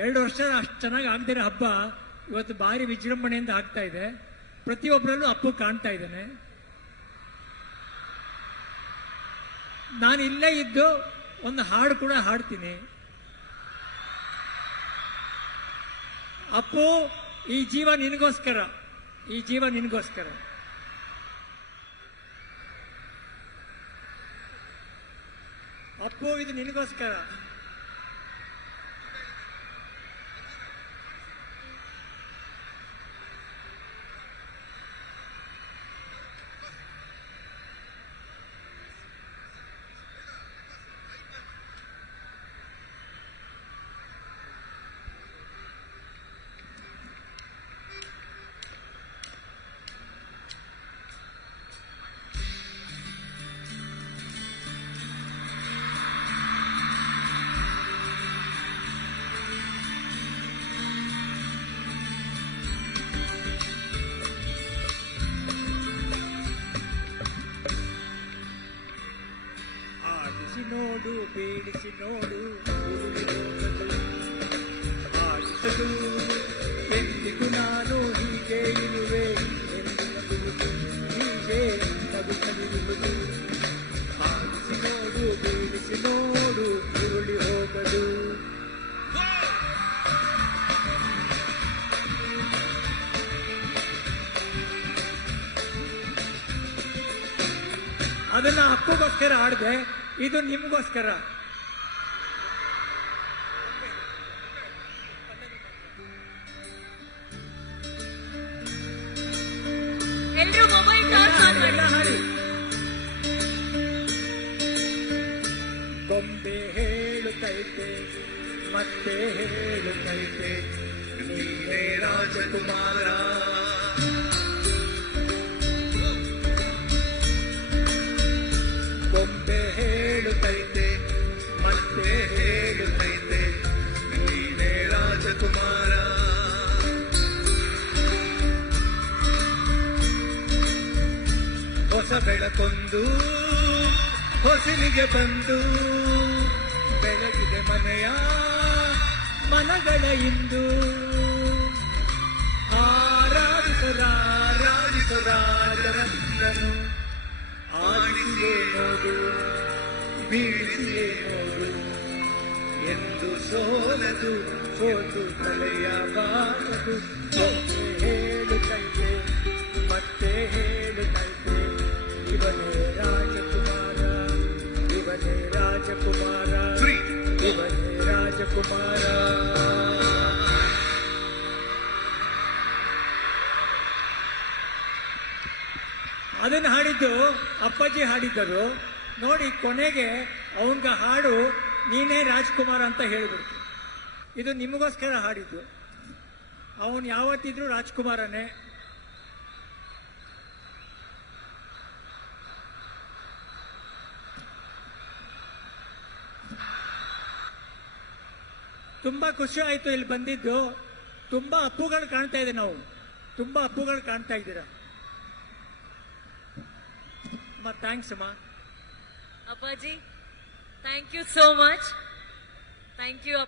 2 ವರ್ಷ ಅಷ್ಟು ಚೆನ್ನಾಗಿ ಆಗದಿರೋ ಹಬ್ಬ ಇವತ್ತು ಭಾರಿ ವಿಜೃಂಭಣೆಯಿಂದ ಆಗ್ತಾ ಇದೆ. ಪ್ರತಿಯೊಬ್ಬರಲ್ಲೂ ಅಪ್ಪು ಕಾಣ್ತಾ ಇದ್ದಾನೆ. ನಾನು ಇಲ್ಲೇ ಇದ್ದು ಒಂದು ಹಾಡು ಕೂಡ ಹಾಡ್ತೀನಿ. ಅಪ್ಪು, ಈ ಜೀವ ನಿನಗೋಸ್ಕರ, ಈ ಜೀವ ನಿನಗೋಸ್ಕರ. ಅಪ್ಪು, ಇದು ನಿನಗೋಸ್ಕರ. ನೋಡು, ಬೇಡಿಸಿ ನೋಡು, ಆಡಿಸಲು ಎಂದಿಗೂ ನಾನು ಹೀಗೆ ಇರುವೆ, ಹೀಗೆ ನಗುತ್ತಲಿರುವುದು. ಆಡಿಸಿ ನೋಡು, ಬೇಡಿಸಿ ನೋಡು, ಉರುಳಿ ಹೋಗದು. ಅದನ್ನ ಅಪ್ಪಗೋಸ್ಕರ ಆಡ್ದೆ, ಇದು ನಿಮಗೋಸ್ಕರ. ಎಲ್ಲರೂ ಮೊಬೈಲ್ ಹಾಡಿ. ಗೊಂಬೆ ಹೇಳುತ್ತೈತೆ, ಮತ್ತೆ ಹೇಳುತ್ತೈತೆ, ನೀನೇ ರಾಜಕುಮಾರ. ಗೊಂಬೆ ಹೇಳುತ್ತೈತೆ, ಮತ್ತೆ ಹೇಳುತ್ತೈತೆ, ನೀನೇ ರಾಜಕುಮಾರ. ಹೊಸ ಬೆಳಕೊಂದು ಹೊಸಲಿಗೆ ಬಂದು ಬೆಳಗಿದೆ ಮನೆಯ ಮನಗಳ ಇಂದು. ಆರಾಧಿಸು ರಾಜರನ್ನು, ಆಡಿಸಿಯೇ ನೋಡು, ಬೀಳಿಸಿಯೇ ನೋಡು, ಎಂದು ಸೋಲದು, ಸೋತು ಕಳೆಯಬಾರದು. ಹೇಳುತ್ತೈತೆ, ಮತ್ತೆ ಹೇಳುತ್ತೈತೆ, ಇವನೇ ರಾಜಕುಮಾರ, ಇವನೇ ರಾಜಕುಮಾರ, ಇವನೇ ರಾಜಕುಮಾರ. ಅದನ್ನು ಹಾಡಿದ್ದು ಅಪ್ಪಾಜಿ ಹಾಡಿದ್ದರು ನೋಡಿ. ಕೊನೆಗೆ ಅವನ್ಗ ಹಾಡು ನೀನೇ ರಾಜ್ಕುಮಾರ್ ಅಂತ ಹೇಳಿಬಿಡ್ತು. ಇದು ನಿಮಗೋಸ್ಕರ ಹಾಡಿದ್ದು. ಅವನು ಯಾವತ್ತಿದ್ರೂ ರಾಜ್ಕುಮಾರನೇ. ತುಂಬಾ ಖುಷಿ ಆಯ್ತು ಇಲ್ಲಿ ಬಂದಿದ್ದು. ತುಂಬಾ ಅಪ್ಪುಗಳು ಕಾಣ್ತಾ ಇದೆ, ನಾವು ತುಂಬಾ ಅಪ್ಪುಗಳು ಕಾಣ್ತಾ ಇದ್ದೀರಾ. ಥ್ಯಾಂಕ್ಸ್ ಅಮ್ಮ. ಅಪ್ಪಾಜಿ, thank you so much. Thank you.